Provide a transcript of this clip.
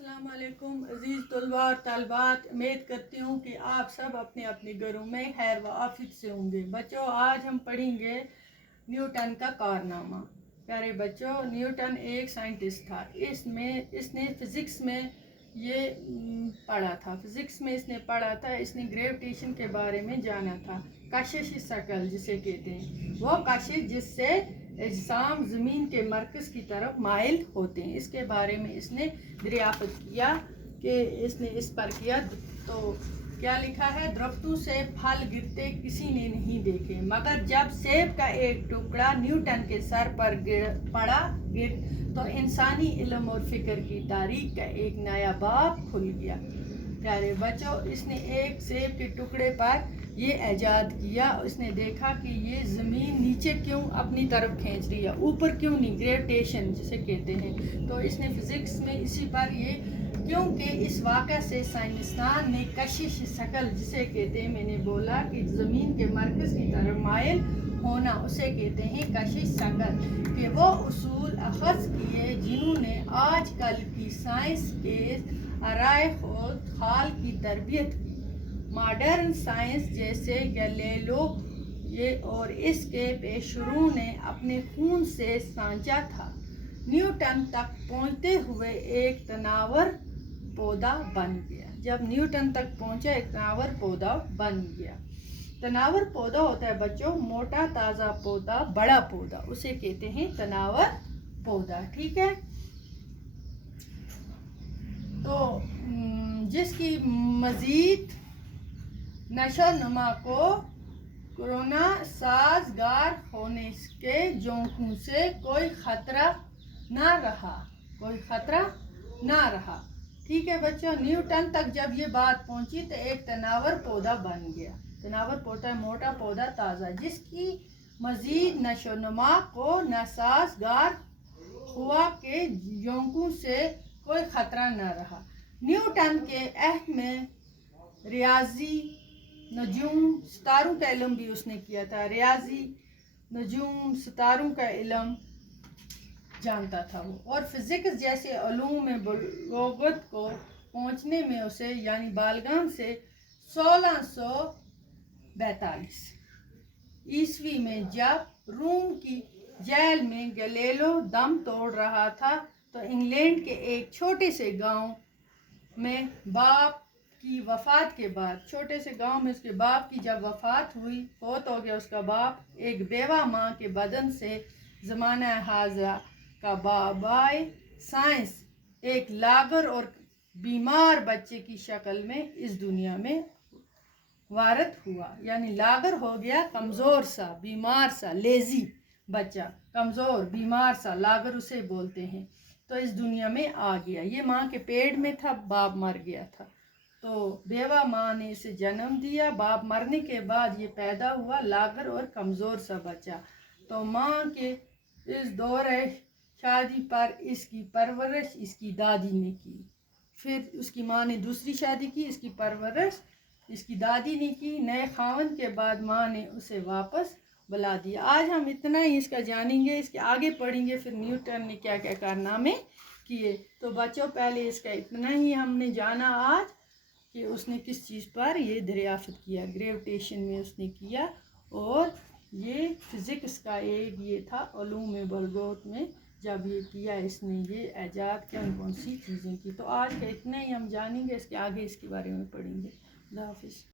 अस्सलाम वालेकुम अजीज़ तलबा और तलबात। उम्मीद करती हूँ कि आप सब अपने अपने घरों में खैर व आफियत से होंगे। बच्चों, आज हम पढ़ेंगे न्यूटन का कारनामा। प्यारे बच्चों, न्यूटन एक साइंटिस्ट था। इसने फ़िज़िक्स में ये पढ़ा था। फ़िज़िक्स में इसने पढ़ा था, इसने ग्रेविटेशन के बारे में जाना था। कशिश शकल जिसे कहते हैं, वो कशिश जिससे अजसाम ज़मीन के मरकज़ की तरफ माइल होते हैं, इसके बारे में इसने दरियाफ़त किया कि इसने इस पर किया। तो क्या लिखा है, दरख्तों से फल गिरते किसी ने नहीं देखे, मगर जब सेब का एक टुकड़ा न्यूटन के सर पर गिर तो इंसानी इल्म और फ़िक्र की तारीख का एक नया बाब खुल गया। प्यारे बच्चों, इसने एक सेब के टुकड़े पर ये ऐजाद किया। उसने देखा कि ये ज़मीन नीचे क्यों अपनी तरफ खींच रही है, ऊपर क्यों नहीं, ग्रेविटेशन जिसे कहते हैं। तो इसने फ़िज़िक्स में इसी पर ये, क्योंकि इस वाक़या से साइंसदान ने कशिश शकल जिसे कहते हैं, मैंने बोला कि ज़मीन के मरकज़ की तरफ माइल होना, उसे कहते हैं कशिश शकल, कि वो उसूल अख़ज़ किए जिन्होंने आजकल की साइंस के आराए खुद खाल की तरबियत की। मॉडर्न साइंस जैसे गैलीलियो ये और इसके पेशरू ने अपने खून से सांचा था। न्यूटन तक पहुँचते हुए एक तनावर पौधा बन गया। जब न्यूटन तक पहुँचा, एक तनावर पौधा बन गया। तनावर पौधा होता है बच्चों, मोटा ताज़ा पौधा, बड़ा पौधा, उसे कहते हैं तनावर पौधा। ठीक है, तो जिसकी मज़ीद नशो नुमा को कोरोना साजगार होने के जोंकों से कोई ख़तरा ना रहा। ठीक है बच्चों, न्यूटन तक जब ये बात पहुंची तो एक तनावर पौधा बन गया। तनावर पौधा मोटा पौधा ताज़ा, जिसकी मज़ीद नशो नुमा को नासाजगार हुआ के जोंकों से कोई ख़तरा न रहा। न्यूटन के अहद में रियाजी, नजूम, सितारों का इल्म भी उसने किया था। रियाजी, नजूम, सितारों का इल्म जानता था वो, और फिज़िक्स जैसे उलूम में बलोगत को पहुंचने में उसे यानी बालगाम से 1642 ईस्वी में जब रोम की जेल में गैलीलियो दम तोड़ रहा था, तो इंग्लैंड के एक छोटे से गांव में बाप की वफ़ात के बाद, छोटे से गांव में उसके बाप की जब वफ़ात हुई, फौत हो गया उसका बाप, एक बेवा माँ के बदन से ज़माना हाज़ा का बाबाए साइंस एक लागर और बीमार बच्चे की शक्ल में इस दुनिया में वारद हुआ। यानी लागर हो गया कमज़ोर सा, बीमार सा, लेज़ी बच्चा, कमज़ोर बीमार सा, लागर उसे बोलते हैं। तो इस दुनिया में आ गया। ये माँ के पेट में था, बाप मर गया था, तो बेवा माँ ने इसे जन्म दिया। बाप मरने के बाद ये पैदा हुआ लागर और कमज़ोर सा बच्चा। तो माँ के इस दौरे शादी पर इसकी परवरिश इसकी दादी ने की। फिर उसकी माँ ने दूसरी शादी की, इसकी परवरिश इसकी दादी ने की। नए खावन के बाद माँ ने उसे वापस बुला दिया। आज हम इतना ही इसका जानेंगे, इसके आगे पढ़ेंगे फिर न्यूटन ने क्या क्या कारनामे किए। तो बच्चों, पहले इसका इतना ही हमने जाना आज कि उसने किस चीज़ पर ये दरियाफ़त किया। ग्रेविटेशन में उसने किया, और ये फ़िज़िक्स का एक ये था उलूम बलगोत में जब ये किया इसने, ये ऐजाद कौन सी चीज़ें की। तो आज का इतना ही हम जानेंगे, इसके आगे इसके बारे में पढ़ेंगे। अल्लाह हाफ़िज़।